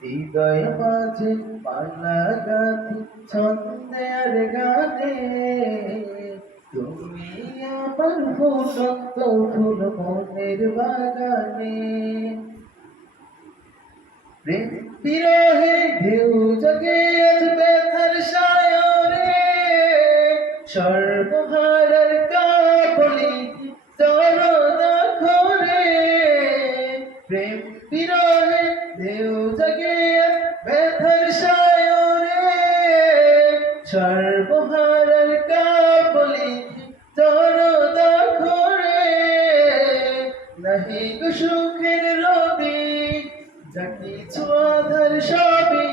হৃদয় মাঝে মালা গাথি ছন্দের গানে তুমি আমার ফুটন্ত ফুল মনের বাগানে প্রেম বিরহে ঢেউ জগে আজ ব্যথার সায়রে সর্বহারার কাপলি চরদা ঘরে প্রেম বিরহে ঢেউ জগে আজ ব্যথার সায়রে সর্বহারার কাপলি চরদা ঘরে নাহি গো সুখের রবি যা কিছু আধার সবই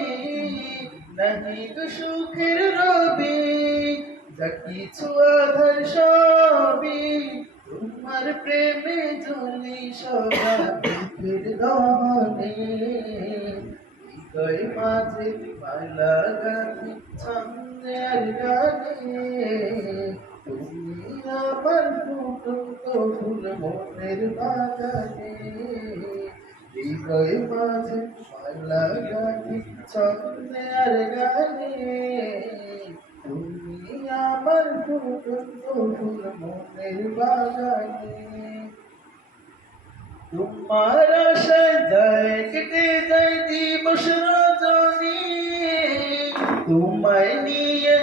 নাহি গো সুখের রবি যা কিছু আধার সবই তোমার প্রেমে জ্বলি সদা দুঃখের দহনে হৃদয় মাঝে মালা গাথি ছন্দের গানে তুমি আমার ফুটন্ত ফুল মনের বাগানে হৃদয় মাঝে মালা গাথি ছন্দের গানে তুমি আমার ফুটন্ত ফুল মনের বাগানে তোমার আশায় যায় কেটে যায় দিবস রজনী তোমায় নিয়ে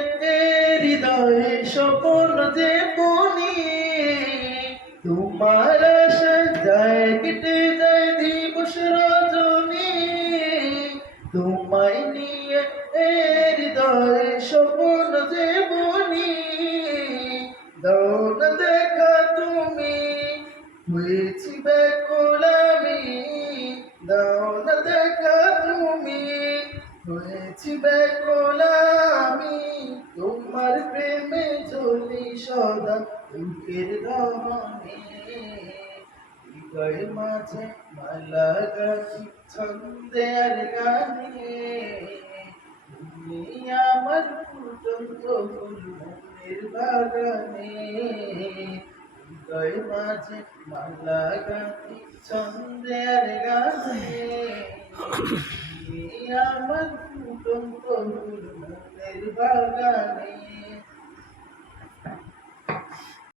হৃদয়ে স্বপ্ন যে বনি তোমার আশায় যায় কেটে যায় দিবস রজনী তোমায় নিয়ে হৃদয়ে স্বপ্ন যে বনি দাও না দেখা তুমি হয়েছি ব্যাকুল আমি দাও না দেখা তুমি হয়েছি ব্যাকুল আমি তোমার প্রেমে চলি সদা দুঃখের দহনে হৃদয় মাঝে মালা গাথি ছন্দের গানে তুমি আমার ফুটন্ত ফুল মনের বাগানে হৃদয় মাঝে মালা গাথি ছন্দের গানে তুমি আমার ফুটন্ত ফুল মনের বাগানে।